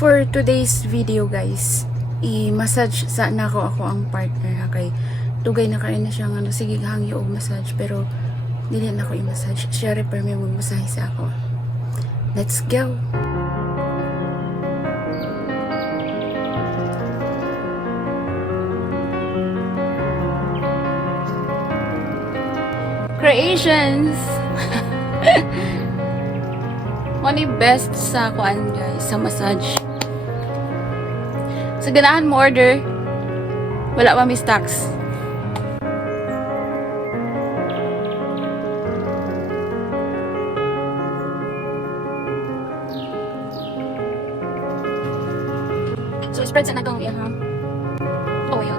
For today's video guys, i-massage sa ako ang partner ha, kay tugay na kayo na siya nga sige hangyo og massage pero dili na ako i-massage, siya repair may mag-massage sa ako. Let's go. Creations. Money best sa kuan guys, sa massage. Sa ganahan mo order, wala pa may stocks. So spread sa natong iya ha. Oh yun.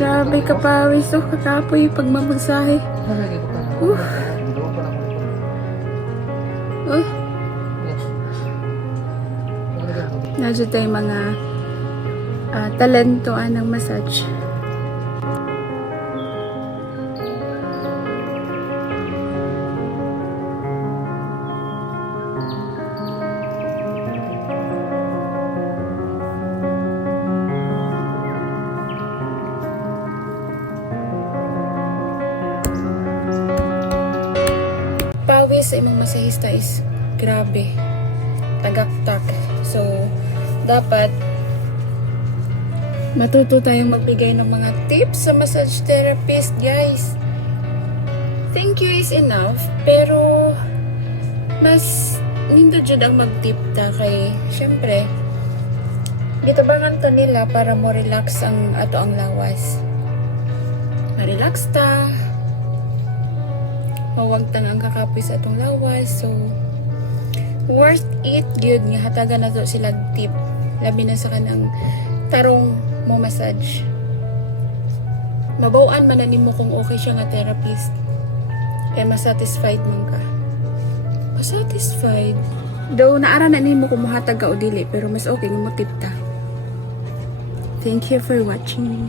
Grabe kapawis. Oh, kakapoy yung pagmamagsahe. Nadyo tayong mga talentoan ng massage. Sa imong masahista is grabe tagaktak, so dapat matuto tayong magbigay ng mga tips sa massage therapist guys. Thank you is enough pero mas nindo jud ang mag-tip ta kay syempre gitabangan ta nila para mo relax ang ato ang lawas, ma-relax ta, mawag tang ang kakapoy sa atong lawas. So worth it gyud nga hatagan nato sila tip, labi na sa kanang tarong mo massage. Mabaw-an man na nimo kung okay siya nga therapist kay masatisfied man ka. Masatisfied though naara na nimo kung mohatag ka o dili, pero mas okay nga mo tip ta. Thank you for watching.